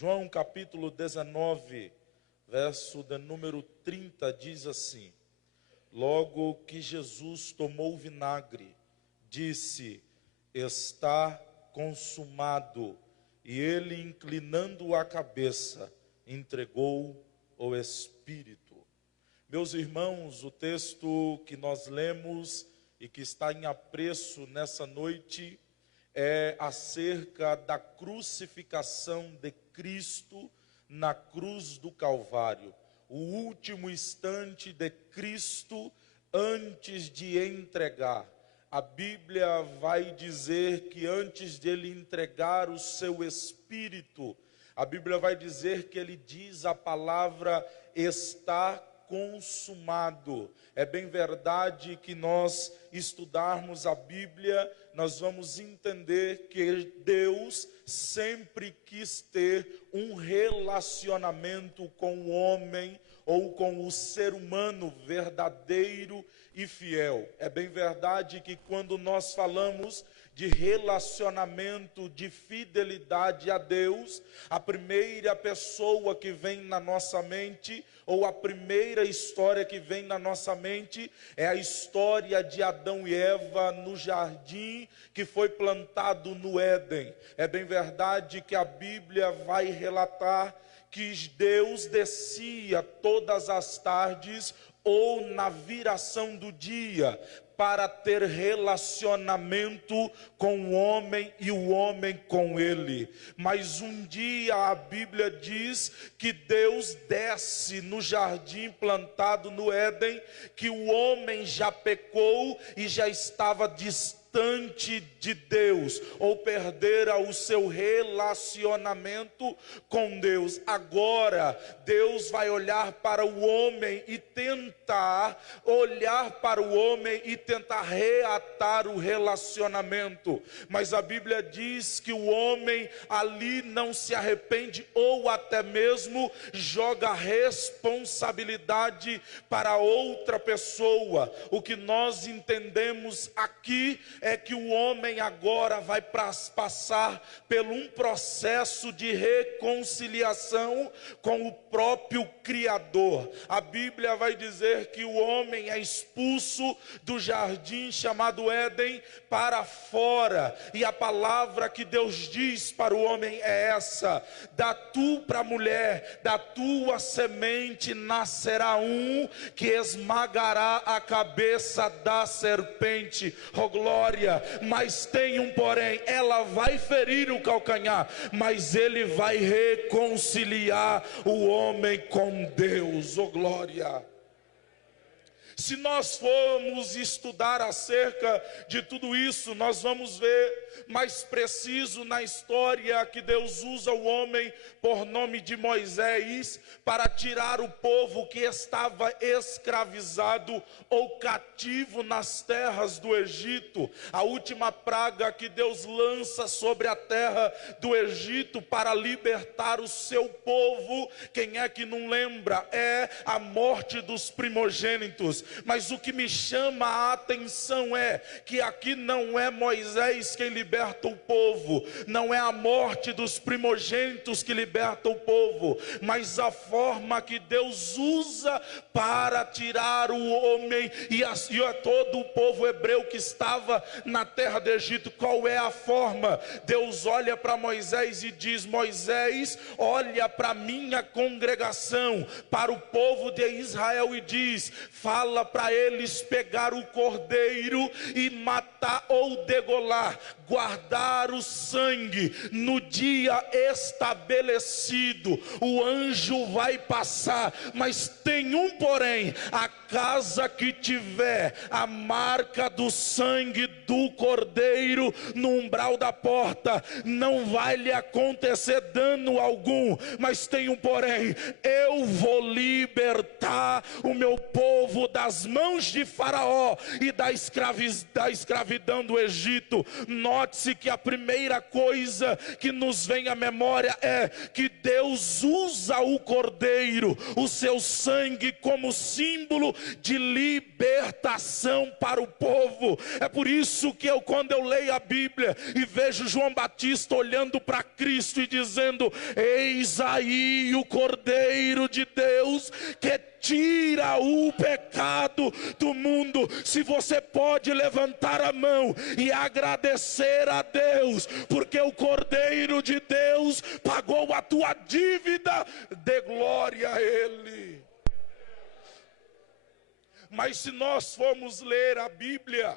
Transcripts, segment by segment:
João capítulo 19, verso de número 30, diz assim: Logo que Jesus tomou o vinagre, disse: está consumado. E ele, inclinando a cabeça, entregou o Espírito. Meus irmãos, o texto que nós lemos e que está em apreço nessa noite é acerca da crucificação de Cristo na cruz do Calvário. O último instante de Cristo antes de entregar. A Bíblia vai dizer que antes de ele entregar o seu Espírito, a Bíblia vai dizer que ele diz a palavra está consumado. É bem verdade que nós estudarmos a Bíblia, nós vamos entender que Deus sempre quis ter um relacionamento com o homem ou com o ser humano verdadeiro e fiel. É bem verdade que quando nós falamos de relacionamento, de fidelidade a Deus, a primeira pessoa que vem na nossa mente, ou a primeira história que vem na nossa mente, é a história de Adão e Eva no jardim que foi plantado no Éden. É bem verdade que a Bíblia vai relatar que Deus descia todas as tardes ou na viração do dia para ter relacionamento com o homem e o homem com ele. Mas um dia a Bíblia diz que Deus desce no jardim plantado no Éden, que o homem já pecou e já estava distante de Deus, ou perdera o seu relacionamento com Deus. Agora Deus vai olhar para o homem e tentar reatar o relacionamento. Mas a Bíblia diz que o homem ali não se arrepende, ou até mesmo joga a responsabilidade para outra pessoa. O que nós entendemos aqui é que o homem agora vai passar por um processo de reconciliação com o próprio Criador. A Bíblia vai dizer que o homem é expulso do jardim chamado Éden para fora, e a palavra que Deus diz para o homem é essa: para a mulher, da tua semente nascerá um que esmagará a cabeça da serpente. Oh glória! Mas tem um porém, ela vai ferir o calcanhar, mas ele vai reconciliar o homem com Deus. Oh glória! Se nós formos estudar acerca de tudo isso, nós vamos ver mais preciso na história que Deus usa o homem por nome de Moisés para tirar o povo que estava escravizado ou cativo nas terras do Egito. A última praga que Deus lança sobre a terra do Egito para libertar o seu povo, quem é que não lembra? É a morte dos primogênitos. Mas o que me chama a atenção é que aqui não é Moisés quem liberta o povo, não é a morte dos primogênitos que liberta o povo, mas a forma que Deus usa para tirar o homem e todo o povo hebreu que estava na terra do Egito. Qual é a forma? Deus olha para Moisés e diz: Moisés, olha para a minha congregação, para o povo de Israel, e diz: fala para eles pegar o cordeiro e matar ou degolar, guardar o sangue. No dia estabelecido o anjo vai passar, mas tem um porém: a casa que tiver a marca do sangue do cordeiro no umbral da porta, não vai lhe acontecer dano algum. Mas tem um porém: eu vou libertar o meu povo das mãos de Faraó e da escravidão do Egito. Nós Note-se que a primeira coisa que nos vem à memória é que Deus usa o cordeiro, o seu sangue, como símbolo de libertação para o povo. É por isso que quando eu leio a Bíblia e vejo João Batista olhando para Cristo e dizendo: eis aí o Cordeiro de Deus que tira o pecado do mundo. Se você pode levantar a mão e agradecer a Deus, porque o Cordeiro de Deus pagou a tua dívida, dê glória a Ele. Mas se nós formos ler a Bíblia,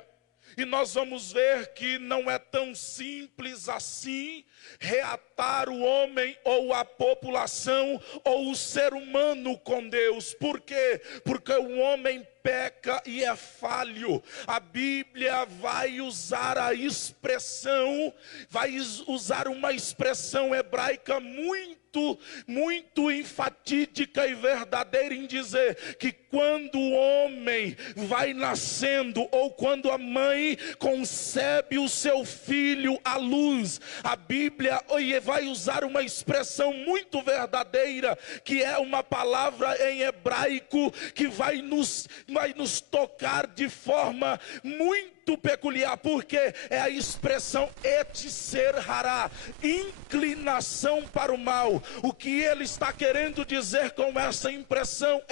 e nós vamos ver que não é tão simples assim reatar o homem ou a população ou o ser humano com Deus. Por quê? Porque o homem peca e é falho. A Bíblia vai usar uma expressão hebraica muito enfatídica e verdadeira em dizer que quando o homem vai nascendo, ou quando a mãe concebe o seu filho à luz, a Bíblia vai usar uma expressão muito verdadeira, que é uma palavra em hebraico que vai nos tocar de forma muito peculiar, porque é a expressão etser hará, inclinação para o mal. O que ele está querendo dizer com essa expressão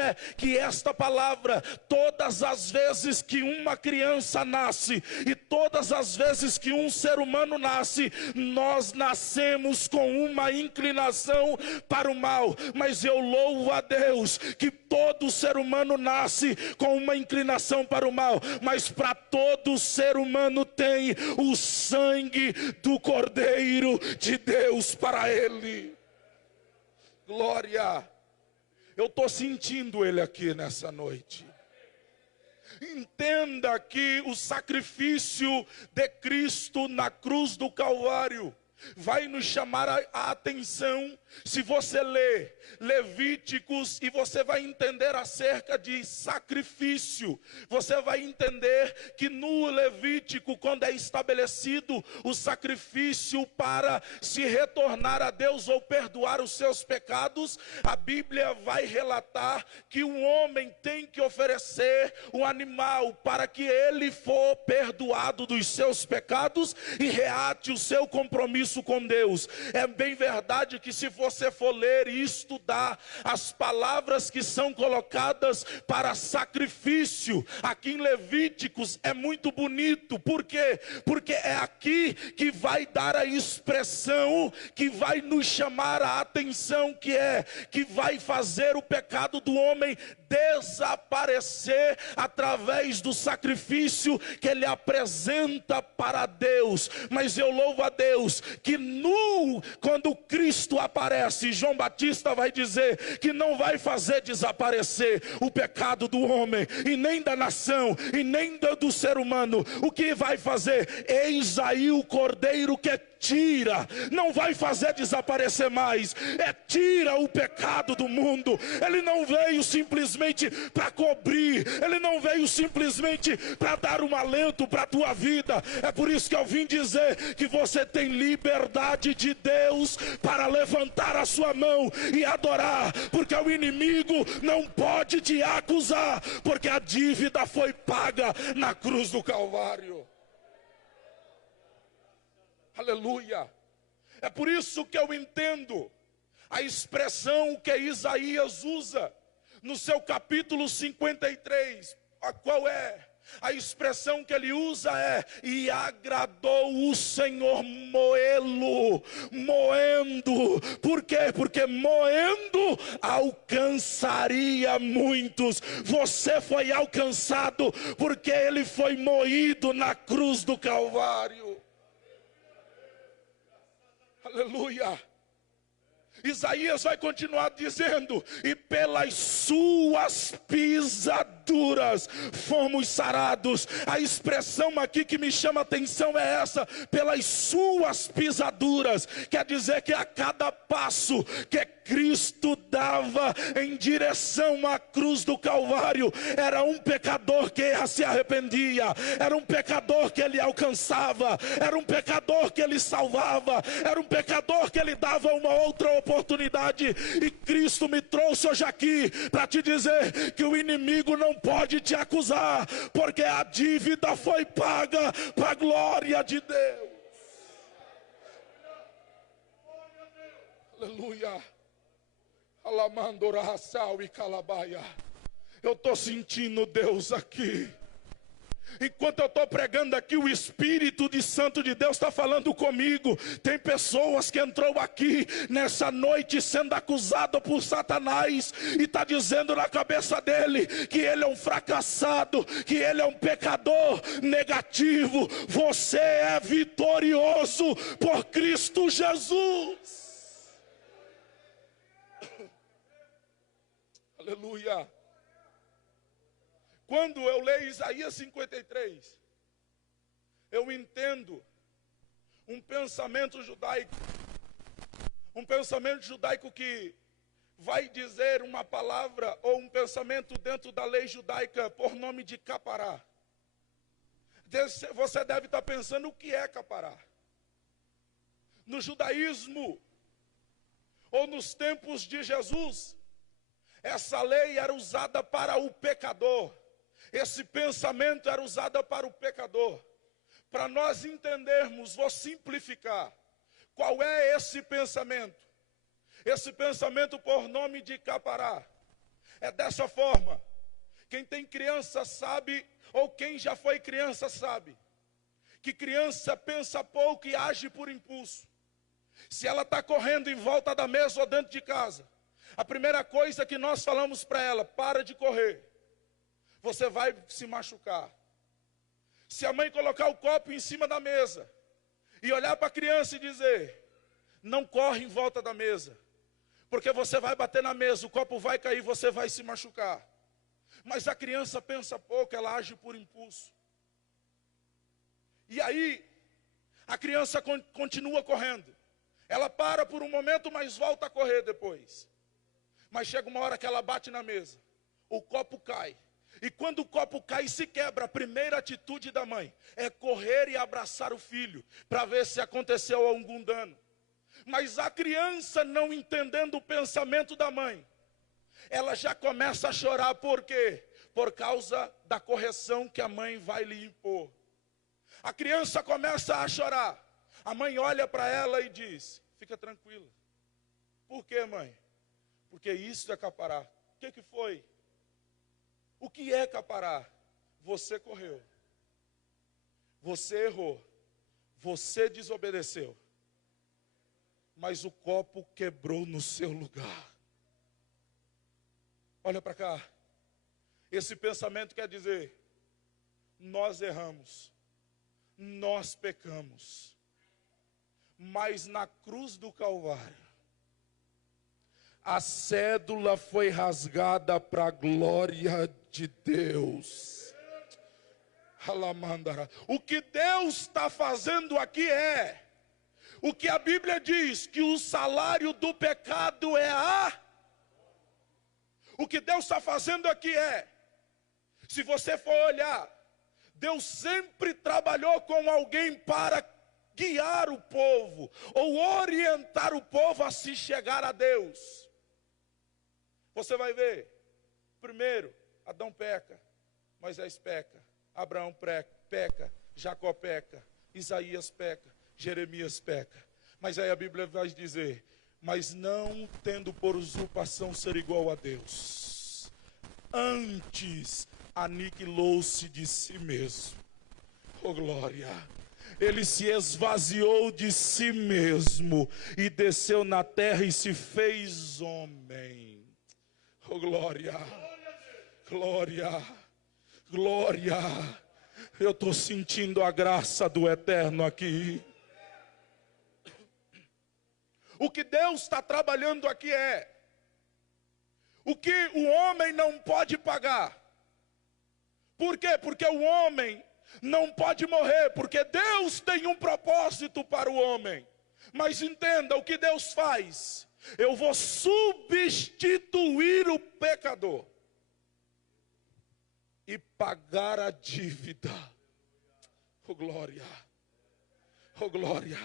é que esta palavra, todas as vezes que uma criança nasce e todas as vezes que um ser humano nasce, nós nascemos com uma inclinação para o mal. Mas eu louvo a Deus que todo ser humano nasce com uma inclinação para o mal, mas para todo ser humano tem o sangue do Cordeiro de Deus para ele. Glória! Eu estou sentindo ele aqui nessa noite. Entenda que o sacrifício de Cristo na cruz do Calvário vai nos chamar a atenção. Se você lê Levíticos e você vai entender acerca de sacrifício, você vai entender que no Levítico, quando é estabelecido o sacrifício para se retornar a Deus ou perdoar os seus pecados, a Bíblia vai relatar que o homem tem que oferecer um animal para que ele for perdoado dos seus pecados e reate o seu compromisso com Deus. É bem verdade que se você for ler e estudar as palavras que são colocadas para sacrifício aqui em Levíticos, é muito bonito. Por quê? Porque é aqui que vai dar a expressão que vai nos chamar a atenção, que vai fazer o pecado do homem desaparecer através do sacrifício que ele apresenta para Deus. Mas eu louvo a Deus que quando Cristo aparece, João Batista vai dizer que não vai fazer desaparecer o pecado do homem, e nem da nação, e nem do ser humano. O que vai fazer? Eis aí o Cordeiro que tira, não vai fazer desaparecer mais, tira o pecado do mundo. Ele não veio simplesmente para cobrir, ele não veio simplesmente para dar um alento para a tua vida. É por isso que eu vim dizer que você tem liberdade de Deus para levantar a sua mão e adorar, porque o inimigo não pode te acusar, porque a dívida foi paga na cruz do Calvário. Aleluia! É por isso que eu entendo a expressão que Isaías usa no seu capítulo 53. Qual é? A expressão que ele usa é: e agradou o Senhor moendo. Por quê? Porque moendo alcançaria muitos. Você foi alcançado porque ele foi moído na cruz do Calvário. Aleluia! Isaías vai continuar dizendo: e pelas suas pisaduras pisaduras fomos sarados. A expressão aqui que me chama a atenção é essa: pelas suas pisaduras. Quer dizer que a cada passo que Cristo dava em direção à cruz do Calvário, era um pecador que se arrependia, era um pecador que ele alcançava, era um pecador que ele salvava, era um pecador que ele dava uma outra oportunidade. E Cristo me trouxe hoje aqui para te dizer que o inimigo não pode te acusar, porque a dívida foi paga para a glória de Deus. Aleluia. Alamandoraçal e calabaia. Eu estou sentindo Deus aqui. Enquanto eu estou pregando aqui, o Espírito de Santo de Deus está falando comigo. Tem pessoas que entrou aqui nessa noite sendo acusado por Satanás e está dizendo na cabeça dele que ele é um fracassado, que ele é um pecador negativo. Você é vitorioso por Cristo Jesus. Aleluia. Quando eu leio Isaías 53, eu entendo um pensamento judaico que vai dizer uma palavra ou um pensamento dentro da lei judaica por nome de capará. Você deve estar pensando o que é capará. No judaísmo, ou nos tempos de Jesus, essa lei era usada para o pecador. Esse pensamento era usado para o pecador. Para nós entendermos, vou simplificar. Qual é esse pensamento? Esse pensamento por nome de capará. É dessa forma. Quem tem criança sabe, ou quem já foi criança sabe, que criança pensa pouco e age por impulso. Se ela está correndo em volta da mesa ou dentro de casa, a primeira coisa que nós falamos para ela: para de correr, você vai se machucar. Se a mãe colocar o copo em cima da mesa e olhar para a criança e dizer: não corre em volta da mesa, porque você vai bater na mesa, o copo vai cair, você vai se machucar. Mas a criança pensa pouco, ela age por impulso. E aí, a criança continua correndo. Ela para por um momento, mas volta a correr depois. Mas chega uma hora que ela bate na mesa, o copo cai. E quando o copo cai e se quebra, a primeira atitude da mãe é correr e abraçar o filho, para ver se aconteceu algum dano. Mas a criança, não entendendo o pensamento da mãe, ela já começa a chorar. Por quê? Por causa da correção que a mãe vai lhe impor. A criança começa a chorar. A mãe olha para ela e diz: fica tranquila. Por quê, mãe? Porque isso é capará. O que foi? O que é capará? Você correu, você errou, você desobedeceu, mas o copo quebrou no seu lugar. Olha para cá. Esse pensamento quer dizer: nós erramos, nós pecamos, mas na cruz do Calvário, a cédula foi rasgada para a glória de Deus. O que Deus está fazendo aqui é o que a Bíblia diz, que o salário do pecado é a... O que Deus está fazendo aqui é, se você for olhar, Deus sempre trabalhou com alguém para guiar o povo, ou orientar o povo a se chegar a Deus. Você vai ver, primeiro, Adão peca, Moisés peca, Abraão peca, Jacó peca, Isaías peca, Jeremias peca. Mas aí a Bíblia vai dizer: mas não tendo por usurpação ser igual a Deus, antes aniquilou-se de si mesmo. Oh glória! Ele se esvaziou de si mesmo e desceu na terra e se fez homem. Oh glória! Glória! Glória! Eu estou sentindo a graça do Eterno aqui. O que Deus está trabalhando aqui é o que o homem não pode pagar, Por quê? Porque o homem não pode morrer, porque Deus tem um propósito para o homem. Mas entenda o que Deus faz. Eu vou substituir o pecador e pagar a dívida. Oh glória, oh glória.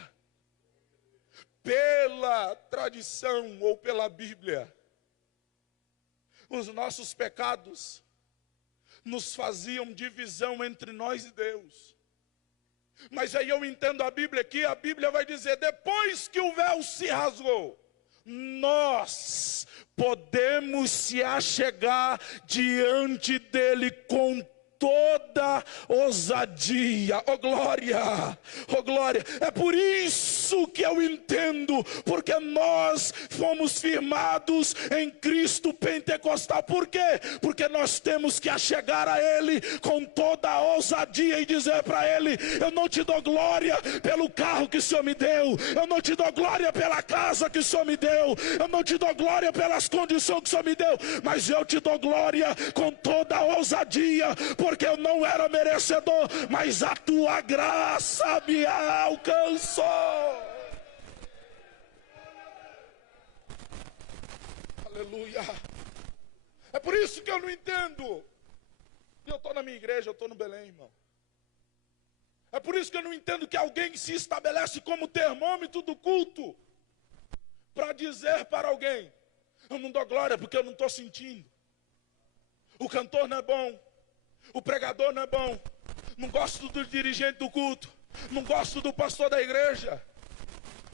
Pela tradição ou pela Bíblia, os nossos pecados nos faziam divisão entre nós e Deus. Mas aí eu entendo a Bíblia aqui, a Bíblia vai dizer, depois que o véu se rasgou, nós podemos se achegar diante dele com toda ousadia. Oh glória, oh glória. É por isso que eu entendo, porque nós fomos firmados em Cristo pentecostal. Por quê? Porque nós temos que achegar a ele com toda a ousadia e dizer para ele: eu não te dou glória pelo carro que o Senhor me deu, eu não te dou glória pela casa que o Senhor me deu, eu não te dou glória pelas condições que o Senhor me deu, mas eu te dou glória com toda a ousadia, porque eu não era merecedor, mas a tua graça me alcançou. Aleluia. É por isso que eu não entendo. E eu estou na minha igreja, eu estou no Belém, irmão. É por isso que eu não entendo que alguém se estabelece como termômetro do culto, para dizer para alguém: eu não dou glória porque eu não estou sentindo. O cantor não é bom, o pregador não é bom, não gosto do dirigente do culto, não gosto do pastor da igreja.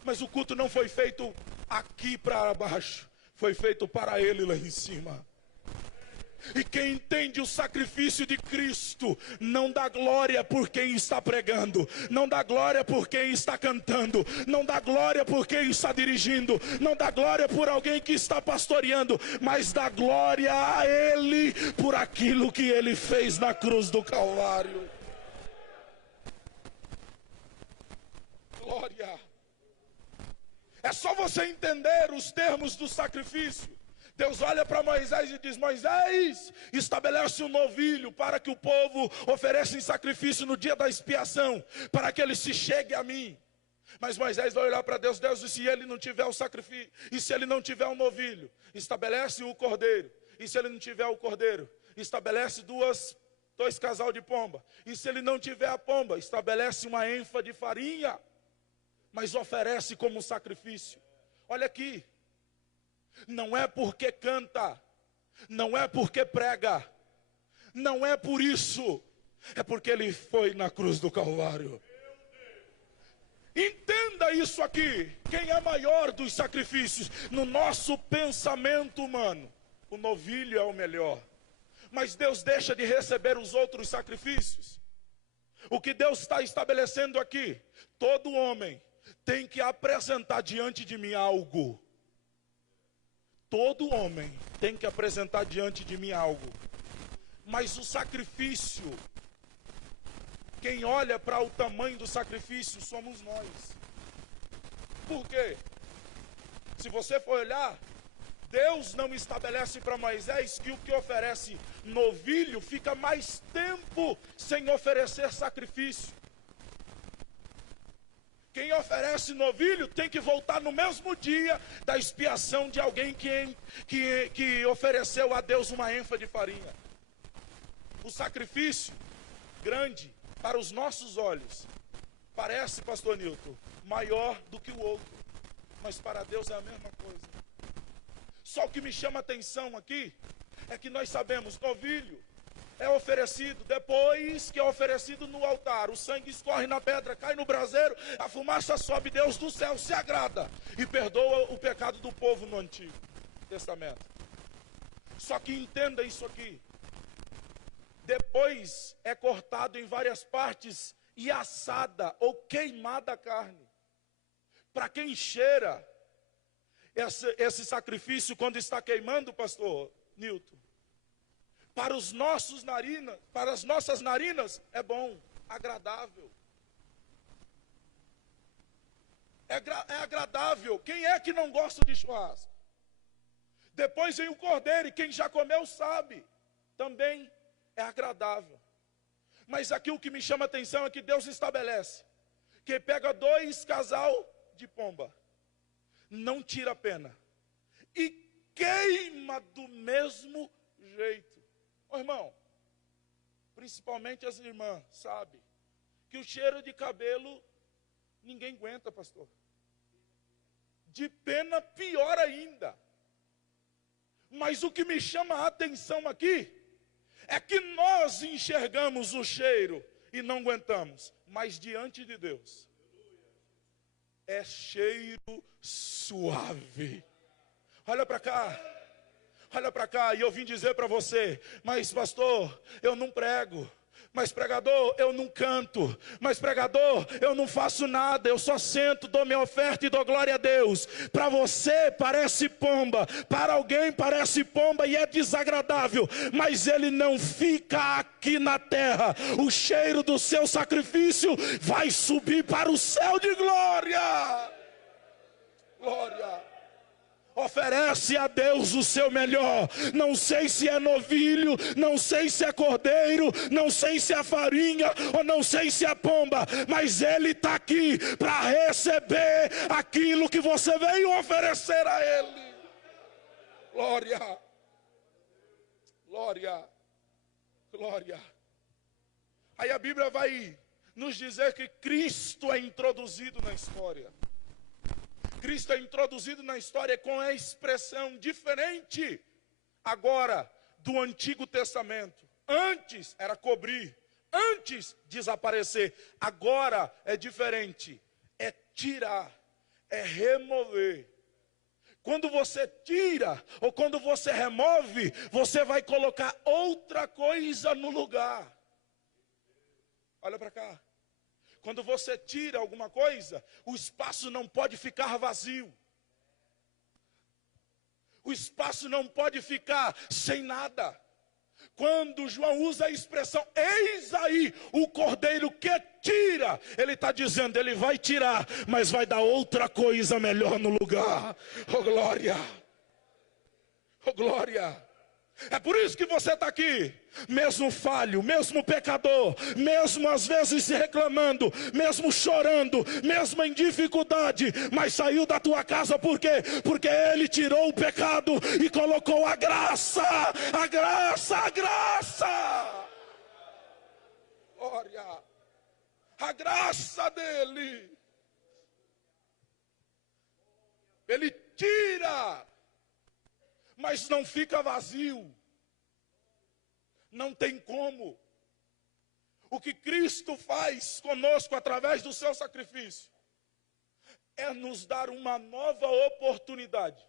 Mas o culto não foi feito aqui para baixo, foi feito para ele lá em cima. E quem entende o sacrifício de Cristo não dá glória por quem está pregando, não dá glória por quem está cantando, não dá glória por quem está dirigindo, não dá glória por alguém que está pastoreando, mas dá glória a Ele por aquilo que Ele fez na cruz do Calvário. Glória. É só você entender os termos do sacrifício. Deus olha para Moisés e diz: Moisés, estabelece um novilho para que o povo ofereça em sacrifício no dia da expiação, para que ele se chegue a mim. Mas Moisés vai olhar para Deus, Deus disse: se ele não tiver o sacrifício, e se ele não tiver um novilho, estabelece o cordeiro. E se ele não tiver o cordeiro, estabelece dois casal de pomba. E se ele não tiver a pomba, estabelece uma ênfase de farinha, mas oferece como sacrifício. Olha aqui. Não é porque canta, não é porque prega, não é por isso, é porque ele foi na cruz do Calvário. Entenda isso aqui. Quem é maior dos sacrifícios? No nosso pensamento humano, o novilho é o melhor, mas Deus deixa de receber os outros sacrifícios. O que Deus está estabelecendo aqui: todo homem tem que apresentar diante de mim algo. Todo homem tem que apresentar diante de mim algo. Mas o sacrifício, quem olha para o tamanho do sacrifício somos nós. Por quê? Se você for olhar, Deus não estabelece para Moisés que o que oferece novilho fica mais tempo sem oferecer sacrifício. Quem oferece novilho tem que voltar no mesmo dia da expiação de alguém que ofereceu a Deus uma ênfase de farinha. O sacrifício grande para os nossos olhos parece, pastor Nilton, maior do que o outro, mas para Deus é a mesma coisa. Só o que me chama a atenção aqui é que nós sabemos, novilho é oferecido depois que é oferecido no altar. O sangue escorre na pedra, cai no braseiro, a fumaça sobe, Deus do céu se agrada e perdoa o pecado do povo no Antigo Testamento. Só que entenda isso aqui. Depois é cortado em várias partes e assada ou queimada a carne. Para quem cheira esse sacrifício quando está queimando, pastor Nilton, para as nossas narinas é bom, agradável. É agradável. Quem é que não gosta de churrasco? Depois vem o cordeiro, e quem já comeu sabe, também é agradável. Mas aqui o que me chama a atenção é que Deus estabelece que pega 2 casal de pomba, não tira a pena e queima do mesmo jeito. Ô irmão, principalmente as irmãs, sabe que o cheiro de cabelo ninguém aguenta, pastor. De pena pior ainda. Mas o que me chama a atenção aqui é que nós enxergamos o cheiro e não aguentamos, mas diante de Deus é cheiro suave. Olha para cá, e eu vim dizer para você: mas pastor, eu não prego. Mas pregador, eu não canto. Mas pregador, eu não faço nada. Eu só sento, dou minha oferta e dou glória a Deus. Para você parece pomba, para alguém parece pomba e é desagradável, mas ele não fica aqui na terra. O cheiro do seu sacrifício vai subir para o céu de glória. Glória. Oferece a Deus o seu melhor. Não sei se é novilho, não sei se é cordeiro, não sei se é farinha, ou não sei se é pomba, mas Ele está aqui para receber aquilo que você veio oferecer a Ele. Glória, glória, glória. Aí a Bíblia vai nos dizer que Cristo é introduzido na história. Cristo é introduzido na história com a expressão diferente agora do Antigo Testamento. Antes era cobrir, antes desaparecer. Agora é diferente, é tirar, é remover. Quando você tira ou quando você remove, você vai colocar outra coisa no lugar. Olha para cá. Quando você tira alguma coisa, o espaço não pode ficar vazio. O espaço não pode ficar sem nada. Quando João usa a expressão, eis aí o cordeiro que tira, ele está dizendo, ele vai tirar, mas vai dar outra coisa melhor no lugar. Oh glória! Oh glória! É por isso que você está aqui, mesmo falho, mesmo pecador, mesmo às vezes se reclamando, mesmo chorando, mesmo em dificuldade, mas saiu da tua casa por quê? Porque Ele tirou o pecado e colocou a graça, a graça, a graça. Glória, a graça dEle. Ele tira, mas não fica vazio. Não tem como. O que Cristo faz conosco através do seu sacrifício é nos dar uma nova oportunidade,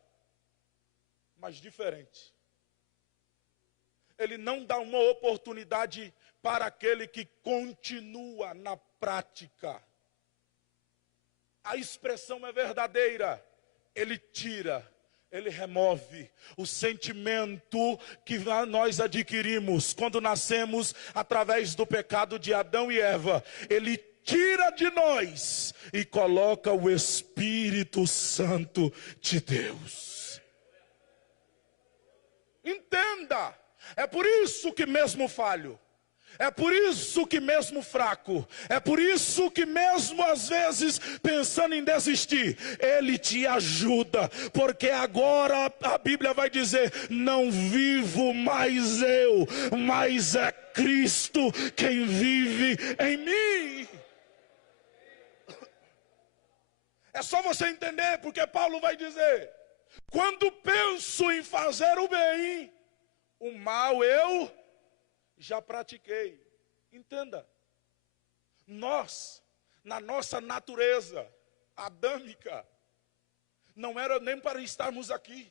mas diferente. Ele não dá uma oportunidade para aquele que continua na prática. A expressão é verdadeira. Ele tira, Ele remove o sentimento que nós adquirimos quando nascemos através do pecado de Adão e Eva. Ele tira de nós e coloca o Espírito Santo de Deus. Entenda, é por isso que mesmo falho, é por isso que mesmo fraco, é por isso que mesmo às vezes pensando em desistir, Ele te ajuda, porque agora a Bíblia vai dizer, não vivo mais eu, mas é Cristo quem vive em mim. É só você entender, porque Paulo vai dizer, quando penso em fazer o bem, o mal eu já pratiquei. Entenda, nós, na nossa natureza adâmica, não era nem para estarmos aqui,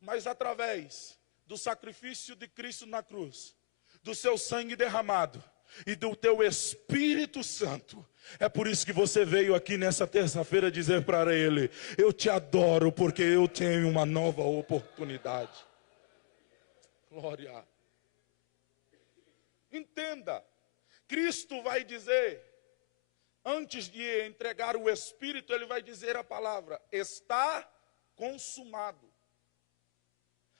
mas através do sacrifício de Cristo na cruz, do seu sangue derramado e do teu Espírito Santo, é por isso que você veio aqui nessa terça-feira dizer para Ele, eu te adoro porque eu tenho uma nova oportunidade. Glória. Entenda, Cristo vai dizer, antes de entregar o Espírito, Ele vai dizer a palavra, está consumado.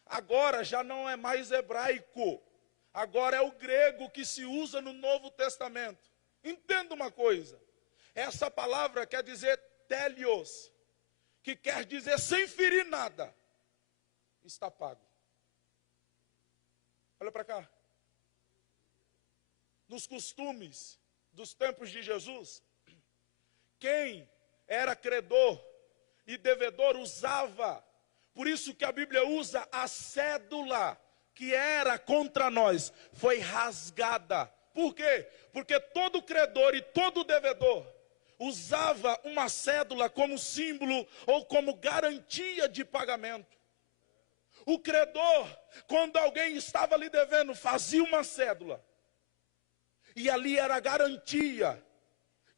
Agora já não é mais hebraico, Agora é o grego que se usa no Novo Testamento. Entenda uma coisa. Essa palavra quer dizer telios, que quer dizer sem ferir nada. Está pago. Olha para cá. Nos costumes dos tempos de Jesus, quem era credor e devedor usava, por isso que a Bíblia usa a cédula que era contra nós, foi rasgada. Por quê? Porque todo credor e todo devedor usava uma cédula como símbolo ou como garantia de pagamento. O credor, quando alguém estava lhe devendo, fazia uma cédula. E ali era a garantia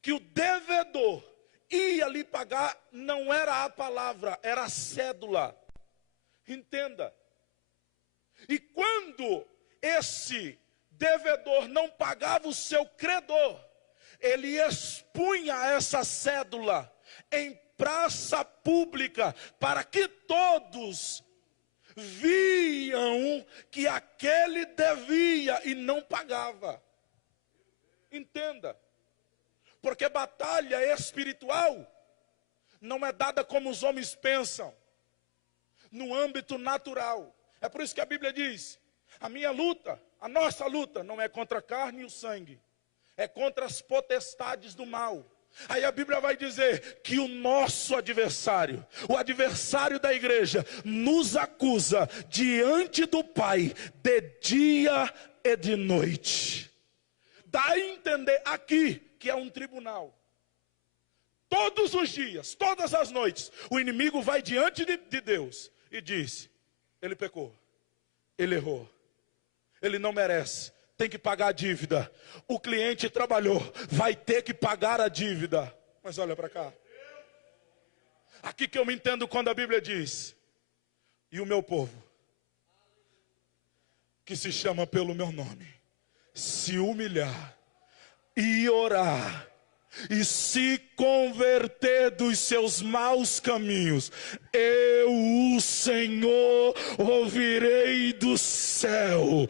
que o devedor ia lhe pagar, não era a palavra, era a cédula. Entenda. E quando esse devedor não pagava o seu credor, ele expunha essa cédula em praça pública, para que todos viam que aquele devia e não pagava. Entenda, porque batalha espiritual não é dada como os homens pensam, no âmbito natural. É por isso que a Bíblia diz, a minha luta, a nossa luta, não é contra a carne e o sangue, é contra as potestades do mal. Aí a Bíblia vai dizer que o nosso adversário, o adversário da igreja, nos acusa diante do Pai de dia e de noite. Dá a entender aqui que é um tribunal. Todos os dias, todas as noites, o inimigo vai diante de Deus e diz, ele pecou, ele errou, ele não merece, tem que pagar a dívida. O cliente trabalhou, vai ter que pagar a dívida. Mas olha para cá. Aqui que eu me entendo quando a Bíblia diz, e o meu povo, que se chama pelo meu nome, se humilhar e orar e se converter dos seus maus caminhos, eu, o Senhor, ouvirei do céu.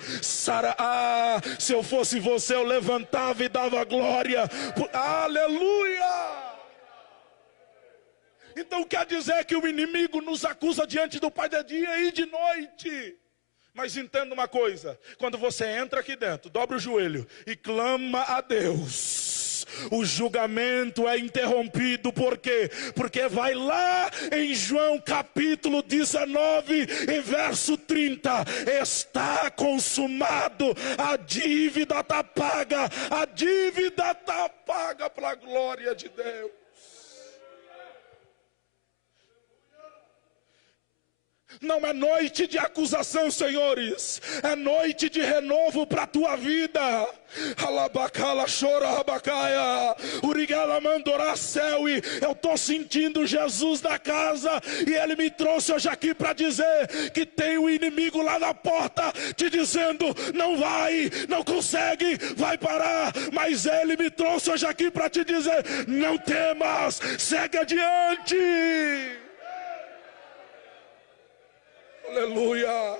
Se eu fosse você, eu levantava e dava glória. Aleluia! Então quer dizer que o inimigo nos acusa diante do Pai de dia e de noite. Mas entenda uma coisa, quando você entra aqui dentro, dobra o joelho e clama a Deus, o julgamento é interrompido. Por quê? Porque vai lá em João capítulo 19 e verso 30, está consumado, a dívida está paga, a dívida está paga para a glória de Deus. Não é noite de acusação, senhores, é noite de renovo para a tua vida. Alabacala chora rabacaia, urigala mandorá céu. E eu estou sentindo Jesus da casa, e ele me trouxe hoje aqui para dizer que tem o inimigo lá na porta te dizendo, não vai, não consegue, vai parar. Mas ele me trouxe hoje aqui para te dizer, não temas, segue adiante. Aleluia.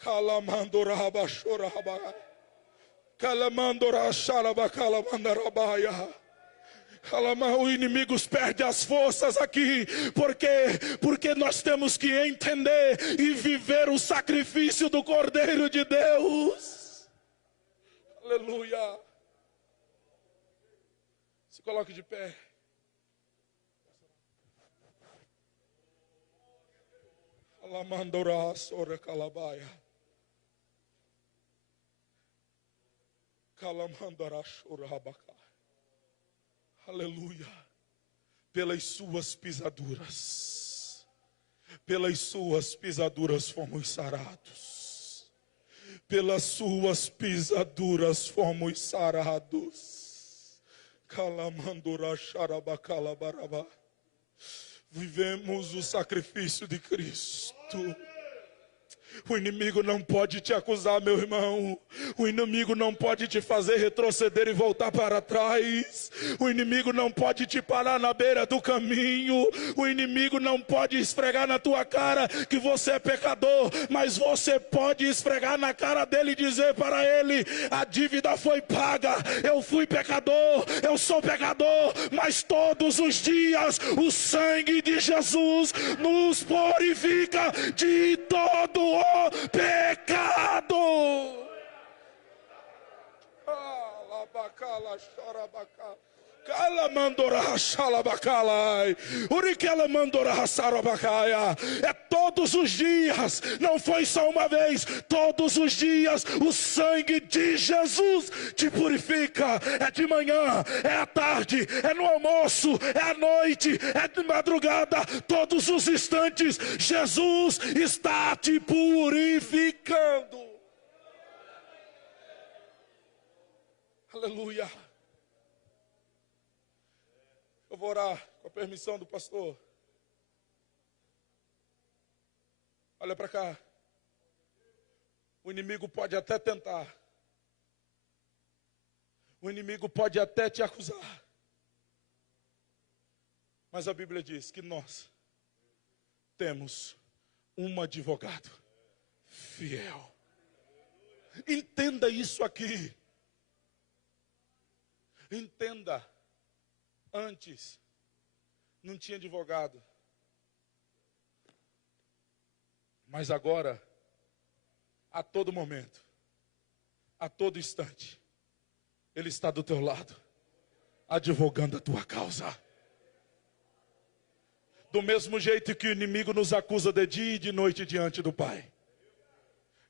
Calamandora rabachora rabaia. Calamandora xarabacala mandarabaia. O inimigo perde as forças aqui, porque nós temos que entender e viver o sacrifício do Cordeiro de Deus. Aleluia. Se coloque de pé. Alamandora sora calabaia. Calamandora chora rabaca. Aleluia. Pelas suas pisaduras fomos sarados. Pelas suas pisaduras fomos sarados. Calamandora charabacala barabá. Vivemos o sacrifício de Cristo. O inimigo não pode te acusar, meu irmão. O inimigo não pode te fazer retroceder e voltar para trás. O inimigo não pode te parar na beira do caminho. O inimigo não pode esfregar na tua cara que você é pecador. Mas você pode esfregar na cara dele e dizer para ele: a dívida foi paga. Eu fui pecador, eu sou pecador. Mas todos os dias o sangue de Jesus nos purifica de todo o pecado. É todos os dias, não foi só uma vez, todos os dias o sangue de Jesus te purifica. É de manhã, é à tarde, é no almoço, é à noite, é de madrugada, todos os instantes Jesus está te purificando. Aleluia. Eu vou orar com a permissão do pastor. Olha para cá. O inimigo pode até tentar. O inimigo pode até te acusar. Mas a Bíblia diz que nós temos um advogado fiel. Entenda isso aqui. Entenda. Antes, não tinha advogado. Mas agora, a todo momento, a todo instante, Ele está do teu lado, advogando a tua causa. Do mesmo jeito que o inimigo nos acusa de dia e de noite diante do Pai,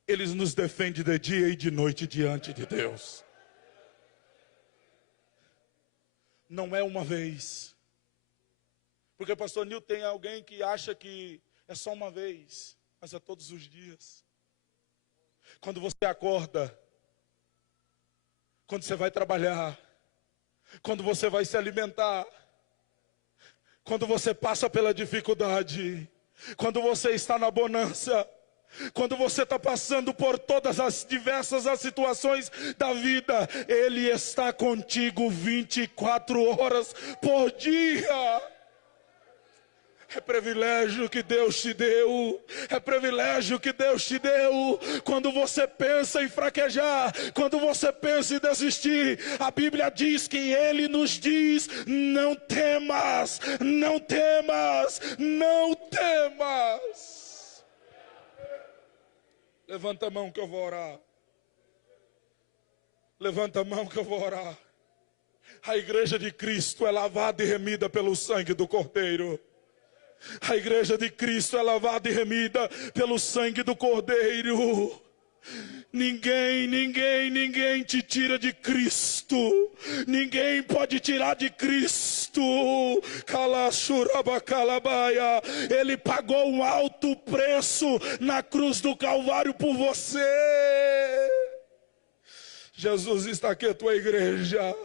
Ele nos defende de dia e de noite diante de Deus. Não é uma vez. Porque, pastor Nil, tem alguém que acha que é só uma vez, mas é todos os dias. Quando você acorda, quando você vai trabalhar, quando você vai se alimentar, quando você passa pela dificuldade, quando você está na bonança, quando você está passando por todas as diversas as situações da vida, Ele está contigo 24 horas por dia. É privilégio que Deus te deu. É privilégio que Deus te deu. Quando você pensa em fraquejar, quando você pensa em desistir, a Bíblia diz que Ele nos diz: não temas, não temas, não temas. Levanta a mão que eu vou orar. Levanta a mão que eu vou orar. A igreja de Cristo é lavada e remida pelo sangue do Cordeiro. A igreja de Cristo é lavada e remida pelo sangue do Cordeiro. Ninguém te tira de Cristo. Ninguém pode tirar de Cristo. Ele pagou um alto preço na cruz do Calvário por você. Jesus está aqui, a tua igreja,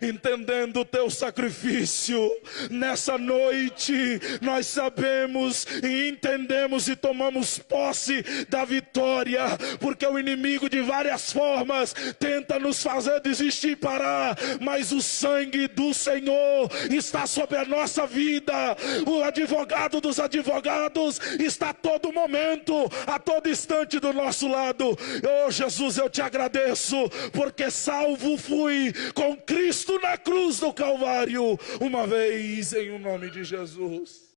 entendendo o teu sacrifício. Nessa noite nós sabemos e entendemos e tomamos posse da vitória, porque o inimigo de várias formas tenta nos fazer desistir e parar, mas o sangue do Senhor está sobre a nossa vida. O advogado dos advogados está a todo momento, a todo instante do nosso lado. Oh Jesus, eu te agradeço, porque salvo fui com Cristo na cruz do Calvário, uma vez, em nome de Jesus.